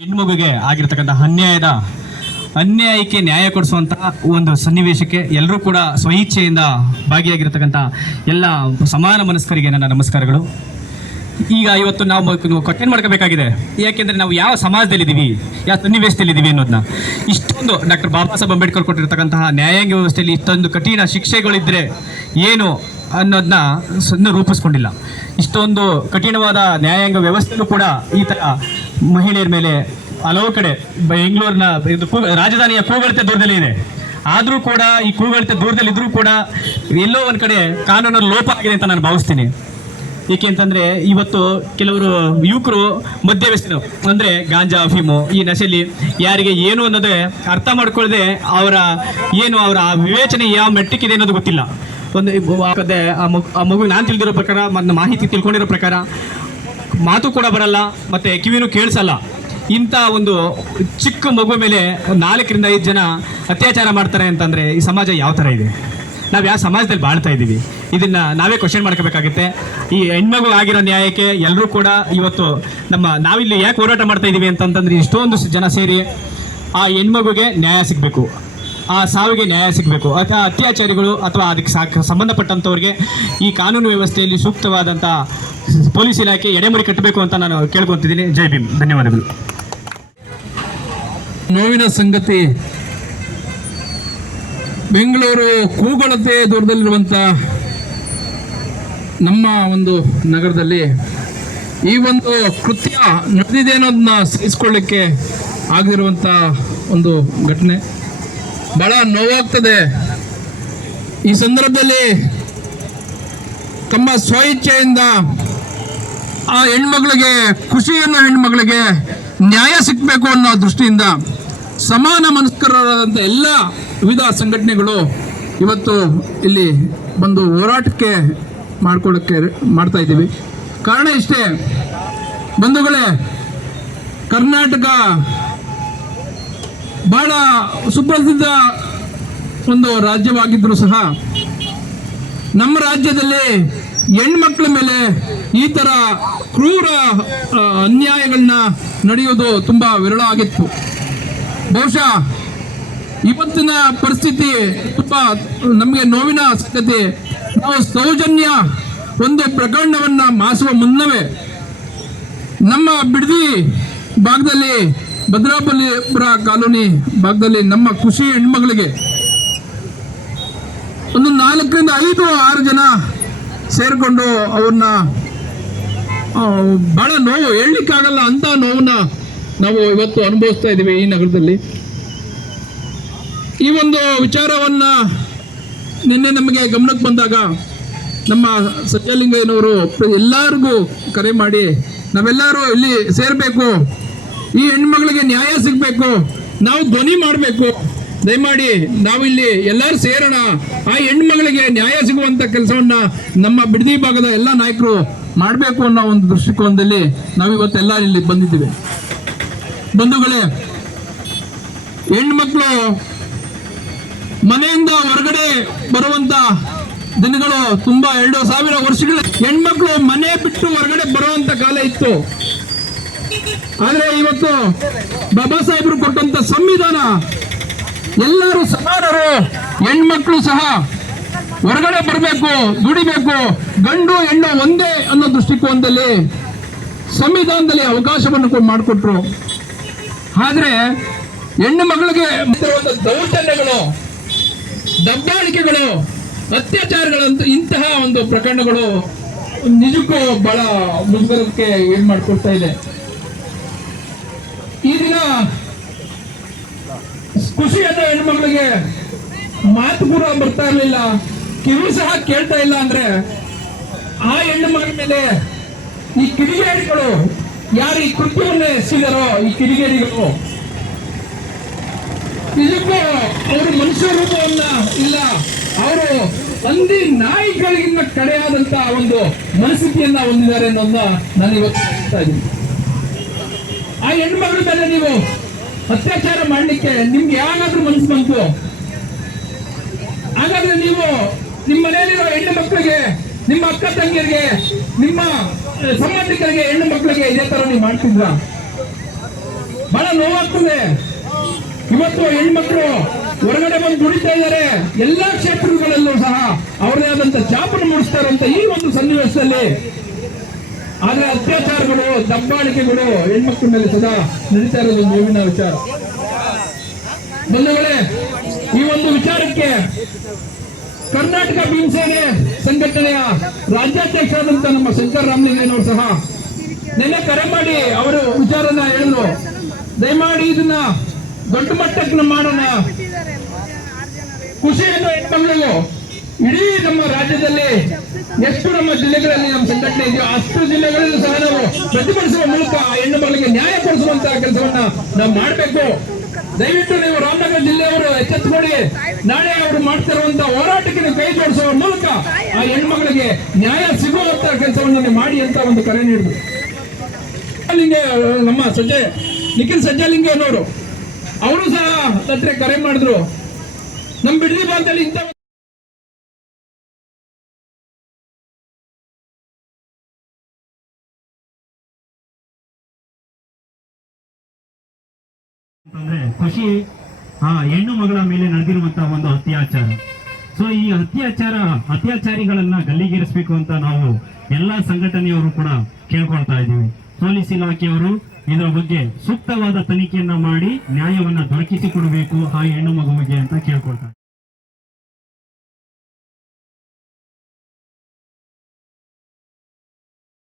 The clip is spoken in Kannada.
ಹೆಣ್ಮಗುಗೆ ಆಗಿರ್ತಕ್ಕಂಥ ಅನ್ಯಾಯಕ್ಕೆ ನ್ಯಾಯ ಕೊಡಿಸುವಂತಹ ಒಂದು ಸನ್ನಿವೇಶಕ್ಕೆ ಎಲ್ಲರೂ ಕೂಡ ಸ್ವಇಚ್ಛೆಯಿಂದ ಭಾಗಿಯಾಗಿರ್ತಕ್ಕಂಥ ಎಲ್ಲ ಸಮಾನ ಮನಸ್ಕರಿಗೆ ನನ್ನ ನಮಸ್ಕಾರಗಳು. ಈಗ ಇವತ್ತು ನಾವು ಕ್ವಶನ್ ಮಾಡ್ಕೋಬೇಕಾಗಿದೆ. ಯಾಕೆಂದರೆ ನಾವು ಯಾವ ಸಮಾಜದಲ್ಲಿದ್ದೀವಿ, ಯಾವ ಸನ್ನಿವೇಶದಲ್ಲಿದ್ದೀವಿ ಅನ್ನೋದನ್ನ. ಇಷ್ಟೊಂದು ಡಾಕ್ಟರ್ ಬಾಬಾ ಸಾಹೇಬ್ ಅಂಬೇಡ್ಕರ್ ಕೊಟ್ಟಿರ್ತಕ್ಕಂತಹ ನ್ಯಾಯಾಂಗ ವ್ಯವಸ್ಥೆಯಲ್ಲಿ ಇಷ್ಟೊಂದು ಕಠಿಣ ಶಿಕ್ಷೆಗಳಿದ್ದರೆ ಏನು ಅನ್ನೋದನ್ನ ರೂಪಿಸ್ಕೊಂಡಿಲ್ಲ. ಇಷ್ಟೊಂದು ಕಠಿಣವಾದ ನ್ಯಾಯಾಂಗ ವ್ಯವಸ್ಥೆಯೂ ಕೂಡ ಈ ಥರ ಮಹಿಳೆಯರ ಮೇಲೆ ಹಲವು ಕಡೆ ಬೆಂಗಳೂರಿನ ರಾಜಧಾನಿಯ ಕೂಗಳತೆ ದೂರದಲ್ಲಿ ಇದೆ. ಆದರೂ ಕೂಡ ಈ ಕೂಗಳತೆ ದೂರದಲ್ಲಿದ್ದರೂ ಕೂಡ ಎಲ್ಲೋ ಒಂದು ಕಡೆ ಕಾನೂನು ಲೋಪ ಆಗಿದೆ ಅಂತ ನಾನು ಭಾವಿಸ್ತೀನಿ. ಏಕೆಂತಂದರೆ ಇವತ್ತು ಕೆಲವರು ಯುವಕರು ಮದ್ಯವ್ಯಸನ ಅಂದರೆ ಗಾಂಜಾ, ಅಫೀಮು, ಈ ನಶೆಯಲ್ಲಿ ಯಾರಿಗೆ ಏನು ಅನ್ನೋದೇ ಅರ್ಥ ಮಾಡ್ಕೊಳ್ಳದೆ ಅವರ ವಿವೇಚನೆ ಯಾವ ಮೆಟ್ಟಿಕ್ಕಿದೆ ಅನ್ನೋದು ಗೊತ್ತಿಲ್ಲ. ಆ ಮಗು ನಾನು ತಿಳಿದಿರೋ ಪ್ರಕಾರ ಮತ್ತು ಮಾಹಿತಿ ತಿಳ್ಕೊಂಡಿರೋ ಪ್ರಕಾರ ಮಾತು ಕೂಡ ಬರಲ್ಲ ಮತ್ತು ಕಿವಿನೂ ಕೇಳಿಸಲ್ಲ. ಇಂಥ ಒಂದು ಚಿಕ್ಕ ಮಗು ಮೇಲೆ 4 ರಿಂದ 5 ಜನ ಅತ್ಯಾಚಾರ ಮಾಡ್ತಾರೆ ಅಂತಂದರೆ ಈ ಸಮಾಜ ಯಾವ ಥರ ಇದೆ? ನಾವು ಯಾವ ಸಮಾಜದಲ್ಲಿ ಬಾಳ್ತಾ ಇದ್ದೀವಿ? ಇದನ್ನು ನಾವೇ ಕ್ವಶನ್ ಮಾಡ್ಕೋಬೇಕಾಗುತ್ತೆ. ಈ ಹೆಣ್ಮಗು ಆಗಿರೋ ನ್ಯಾಯಕ್ಕೆ ಎಲ್ಲರೂ ಕೂಡ ಇವತ್ತು ನಾವಿಲ್ಲಿ ಯಾಕೆ ಹೋರಾಟ ಮಾಡ್ತಾ ಇದ್ದೀವಿ ಅಂತಂತಂದರೆ ಇಷ್ಟೊಂದು ಜನ ಸೇರಿ ಆ ಹೆಣ್ಮಗುಗೆ ನ್ಯಾಯ ಸಿಗಬೇಕು, ಆ ಸಾವಿಗೆ ನ್ಯಾಯ ಸಿಗಬೇಕು. ಅಥವಾ ಅತ್ಯಾಚಾರಿಗಳು ಅಥವಾ ಅದಕ್ಕೆ ಸಂಬಂಧಪಟ್ಟಂಥವ್ರಿಗೆ ಈ ಕಾನೂನು ವ್ಯವಸ್ಥೆಯಲ್ಲಿ ಸೂಕ್ತವಾದಂಥ ಪೊಲೀಸ್ ಇಲಾಖೆ ಎಡೆಮುರಿ ಕಟ್ಟಬೇಕು ಅಂತ ನಾನು ಕೇಳ್ಕೊತಿದ್ದೀನಿ. ಜೈ ಭೀಮ್. ಧನ್ಯವಾದಗಳು. ನೋವಿನ ಸಂಗತಿ, ಬೆಂಗಳೂರು ಕೂಗಳತೆ ದೂರದಲ್ಲಿರುವಂಥ ನಮ್ಮ ಒಂದು ನಗರದಲ್ಲಿ ಈ ಒಂದು ಕೃತ್ಯ ನಡೆದಿದೆ ಅನ್ನೋದನ್ನ ಸಹಿಸ್ಕೊಳ್ಳಿಕ್ಕೆ ಆಗದಿರುವಂಥ ಒಂದು ಘಟನೆ ಭಾಳ ನೋವಾಗ್ತದೆ. ಈ ಸಂದರ್ಭದಲ್ಲಿ ತಮ್ಮ ಸ್ವಇಚ್ಛೆಯಿಂದ ಆ ಹೆಣ್ಮಗಳಿಗೆ, ಖುಷಿಯನ್ನು ಹೆಣ್ಮಗಳಿಗೆ ನ್ಯಾಯ ಸಿಗಬೇಕು ಅನ್ನೋ ದೃಷ್ಟಿಯಿಂದ ಸಮಾನ ಮನಸ್ಕರಾದಂಥ ಎಲ್ಲ ವಿವಿಧ ಸಂಘಟನೆಗಳು ಇವತ್ತು ಇಲ್ಲಿ ಬಂದು ಹೋರಾಟಕ್ಕೆ ಮಾಡ್ತಾ ಇದ್ದೀವಿ. ಕಾರಣ ಇಷ್ಟೇ ಬಂಧುಗಳೇ, ಕರ್ನಾಟಕ ಬಹಳ ಸುಪ್ರಸಿದ್ಧ ಒಂದು ರಾಜ್ಯವಾಗಿದ್ದರೂ ಸಹ ನಮ್ಮ ರಾಜ್ಯದಲ್ಲಿ ಹೆಣ್ಮಕ್ಳ ಮೇಲೆ ಈ ಥರ ಕ್ರೂರ ಅನ್ಯಾಯಗಳನ್ನ ನಡೆಯೋದು ತುಂಬ ವಿರಳ ಆಗಿತ್ತು. ಬಹುಶಃ ಇವತ್ತಿನ ಪರಿಸ್ಥಿತಿ ತುಂಬ ನಮಗೆ ನೋವಿನ ಸಂಗತಿ. ನಾವು ಸೌಜನ್ಯ ಒಂದು ಪ್ರಕರಣವನ್ನು ಮಾಸುವ ಮುನ್ನವೇ ನಮ್ಮ ಬಿಡದಿ ಭಾಗದಲ್ಲಿ, ಭದ್ರಾಪುರ ಕಾಲೋನಿ ಭಾಗದಲ್ಲಿ ನಮ್ಮ ಖುಷಿ ಹೆಣ್ಮಗಳಿಗೆ ಒಂದು 4 ರಿಂದ 5, 6 ಜನ ಸೇರಿಕೊಂಡು ಅವ್ರನ್ನ ಬಹಳ ನೋವು ಹೇಳಲಿಕ್ಕಾಗಲ್ಲ ಅಂತ ನೋವನ್ನ ನಾವು ಇವತ್ತು ಅನುಭವಿಸ್ತಾ ಇದ್ದೀವಿ ಈ ನಗರದಲ್ಲಿ. ಈ ಒಂದು ವಿಚಾರವನ್ನ ನಿನ್ನೆ ನಮಗೆ ಗಮನಕ್ಕೆ ಬಂದಾಗ ನಮ್ಮ ಸಜ್ಜಲಿಂಗಯ್ಯನವರು ಎಲ್ಲರಿಗೂ ಕರೆ ಮಾಡಿ ನಾವೆಲ್ಲರೂ ಇಲ್ಲಿ ಸೇರಬೇಕು, ಈ ಹೆಣ್ಮಗಳಿಗೆ ನ್ಯಾಯ ಸಿಗಬೇಕು, ನಾವು ಧ್ವನಿ ಮಾಡಬೇಕು, ದಯಮಾಡಿ ನಾವಿಲ್ಲಿ ಎಲ್ಲರೂ ಸೇರೋಣ, ಆ ಹೆಣ್ಮಗಳಿಗೆ ನ್ಯಾಯ ಸಿಗುವಂಥ ಕೆಲಸವನ್ನ ನಮ್ಮ ಬಿಡದಿ ಭಾಗದ ಎಲ್ಲ ನಾಯಕರು ಮಾಡಬೇಕು ಅನ್ನೋ ಒಂದು ದೃಷ್ಟಿಕೋನದಲ್ಲಿ ನಾವಿವತ್ತೆಲ್ಲ ಇಲ್ಲಿ ಬಂದಿದ್ದೀವಿ. ಬಂಧುಗಳೇ, ಹೆಣ್ಮಕ್ಳು ಮನೆಯಿಂದ ಹೊರಗಡೆ ಬರುವಂತ ದಿನಗಳು ತುಂಬಾ 2000 ವರ್ಷಗಳ ಹೆಣ್ಮಕ್ಳು ಮನೆ ಬಿಟ್ಟು ಹೊರಗಡೆ ಬರುವಂತ ಕಾಲ ಇತ್ತು. ಆದ್ರೆ ಇವತ್ತು ಬಾಬಾ ಸಾಹೇಬರು ಕೊಟ್ಟಂತ ಸಂವಿಧಾನ ಎಲ್ಲರೂ ಸಮಾನರು, ಹೆಣ್ಮಕ್ಳು ಸಹ ಹೊರಗಡೆ ಬರಬೇಕು, ದುಡಿಬೇಕು, ಗಂಡು ಹೆಣ್ಣು ಒಂದೇ ಅನ್ನೋ ದೃಷ್ಟಿಕೋನದಲ್ಲಿ ಸಂವಿಧಾನದಲ್ಲಿ ಅವಕಾಶವನ್ನು ಮಾಡಿಕೊಟ್ರು. ಆದ್ರೆ ಹೆಣ್ಣು ಮಗಳಿಗೆ ದೌರ್ಜನ್ಯಗಳು, ದಬ್ಬಾಳಿಕೆಗಳು, ಅತ್ಯಾಚಾರಗಳಂತ ಇಂತಹ ಒಂದು ಪ್ರಕರಣಗಳು ನಿಜಕ್ಕೂ ಬಹಳ ಮುಜುಗರಕ್ಕೆ ಏನ್ ಮಾಡ್ಕೊಡ್ತಾ ಇದೆ. ಈ ದಿನ ಖುಷಿಯಾದ ಹೆಣ್ಮಗಳಿಗೆ ಮಾತು ಕೂಡ ಬರ್ತಾ ಇರಲಿಲ್ಲ, ಕಿವಿ ಸಹ ಕೇಳ್ತಾ ಇಲ್ಲ. ಅಂದ್ರೆ ಆ ಹೆಣ್ಣು ಮಗಳ ಮೇಲೆ ಈ ಕಿಡಿಗೇಡಿಗಳು, ಯಾರು ಈ ಕೃತ್ಯವನ್ನು ಎಸಗಿದಾರೋ ಈ ಕಿಡಿಗೇಡಿಗಳು, ನಿಜಕ್ಕೂ ಅವರು ಮನುಷ್ಯ ರೂಪವನ್ನ ಇಲ್ಲ, ಅವರು ಹಂದಿ ನಾಯಿಗಳಿಗಿನ್ನ ಕಡೆಯಾದಂತ ಒಂದು ಮನಸ್ಥಿತಿಯನ್ನ ಹೊಂದಿದ್ದಾರೆ ಅನ್ನೋದನ್ನ ನಾನು ಇವತ್ತು ಹೇಳ್ತಾ ಇದ್ದೀನಿ. ಆ ಹೆಣ್ಮಗಳ ಮೇಲೆ ನೀವು ಅತ್ಯಾಚಾರ ಮಾಡಲಿಕ್ಕೆ ನಿಮ್ಗೆ ಯಾವಾಗಾದ್ರೂ ಮನಸ್ಸು ಬಂತು? ಹಾಗಾದ್ರೆ ನೀವು ನಿಮ್ಮ ಮನೆಯಲ್ಲಿರೋ ಹೆಣ್ಣು ಮಕ್ಕಳಿಗೆ, ನಿಮ್ಮ ಅಕ್ಕ ತಂಗಿಯರಿಗೆ, ನಿಮ್ಮ ಸಂಬಂಧಿಕರಿಗೆ, ಹೆಣ್ಣು ಮಕ್ಕಳಿಗೆ ಇದೇ ತರ ನೀವು ಮಾಡ್ತಿದ್ರ? ಬಹಳ ನೋವಾಗ್ತದೆ. ಇವತ್ತು ಹೆಣ್ಮಕ್ಳು ಹೊರಗಡೆ ಬಂದು ದುಡಿತಾ ಇದ್ದಾರೆ, ಎಲ್ಲಾ ಕ್ಷೇತ್ರಗಳಲ್ಲೂ ಸಹ ಅವರದೇ ಆದಂತ ಛಾಪನ್ನು ಮೂಡಿಸ್ತಾರಂತ ಈ ಒಂದು ಸನ್ನಿವೇಶದಲ್ಲಿ. ಆದ್ರೆ ಅತ್ಯಾಚಾರಗಳು, ದಬ್ಬಾಳಿಕೆಗಳು ಹೆಣ್ಮಕ್ಳ ಮೇಲೆ ಸದಾ ನಡೀತಾ ಇರೋದು ನೋವಿನ ವಿಚಾರ. ಬಂಧುಗಳೇ, ಈ ಒಂದು ವಿಚಾರಕ್ಕೆ ಕರ್ನಾಟಕ ಭೀಮಸೇನೆ ಸಂಘಟನೆಯ ರಾಜ್ಯಾಧ್ಯಕ್ಷರಾದಂತ ನಮ್ಮ ಶಂಕರ್ ರಾಮಲಿಂಗಯ್ಯನವರು ಸಹ ನಿನ್ನೆ ಕರೆ ಮಾಡಿ ಅವರು ವಿಚಾರನ ಹೇಳಿದ್ರು. ದಯಮಾಡಿ ಇದನ್ನ ದೊಡ್ಡ ಮಟ್ಟಕ್ಕೆ ಮಾಡೋಣ. ಖುಷಿಯನ್ನು ಹೆಣ್ಮಕ್ಳಿಗೂ ಇಡೀ ನಮ್ಮ ರಾಜ್ಯದಲ್ಲಿ ಎಷ್ಟು ನಮ್ಮ ಜಿಲ್ಲೆಗಳಲ್ಲಿ ನಮ್ಮ ಸಂಘಟನೆ ಇದೆಯೋ ಅಷ್ಟು ಜಿಲ್ಲೆಗಳಲ್ಲೂ ಸಹ ನಾವು ಪ್ರತಿಭಟಿಸುವ ಮೂಲಕ ಹೆಣ್ಣು ಮಕ್ಕಳಿಗೆ ನ್ಯಾಯ ಕೊಡಿಸುವಂತಹ ಕೆಲಸವನ್ನ ನಾವು ಮಾಡಬೇಕು. ದಯವಿಟ್ಟು ನೀವು ರಾಮನಗರ ಜಿಲ್ಲೆಯವರು ಎಚ್ಚೆತ್ತುಕೊಳ್ಳಿ. ನಾಳೆ ಅವರು ಮಾಡ್ತಿರುವಂತಹ ಹೋರಾಟಕ್ಕೆ ನೀವು ಕೈ ಜೋಡಿಸುವ ಮೂಲಕ ಆ ಹೆಣ್ಮಕ್ಳಿಗೆ ನ್ಯಾಯ ಸಿಗುವಂತ ಕೆಲಸವನ್ನು ನೀವು ಮಾಡಿ ಅಂತ ಒಂದು ಕರೆ ನೀಡಿದ್ರು. ನಮ್ಮ ನಿಖಿಲ್ ಸಜ್ಜಲಿಂಗಯ್ಯನವರು ಅವರು ಸಹ ಹತ್ರ ಕರೆ ಮಾಡಿದ್ರು. ನಮ್ ಬಿಡದಿ ಭಾಗದಲ್ಲಿ ಇಂಥ ಅಂತಂದ್ರೆ ಖುಷಿ ಹೆಣ್ಣು ಮಗಳ ಮೇಲೆ ನಡೆದಿರುವಂತಹ ಒಂದು ಅತ್ಯಾಚಾರ. ಸೊ ಈ ಅತ್ಯಾಚಾರಿಗಳನ್ನ ಗಲ್ಲಿಗೇರಿಸಬೇಕು ಅಂತ ನಾವು ಎಲ್ಲಾ ಸಂಘಟನೆಯವರು ಕೂಡ ಕೇಳ್ಕೊಳ್ತಾ ಇದ್ದೀವಿ. ಪೊಲೀಸ್ ಇಲಾಖೆಯವರು ಇದರ ಬಗ್ಗೆ ಸೂಕ್ತವಾದ ತನಿಖೆಯನ್ನ ಮಾಡಿ ನ್ಯಾಯವನ್ನ ದೊರಕಿಸಿಕೊಡಬೇಕು ಆ ಹೆಣ್ಣು ಮಗುವಿಗೆ ಅಂತ ಕೇಳ್ಕೊಳ್ತಾರೆ.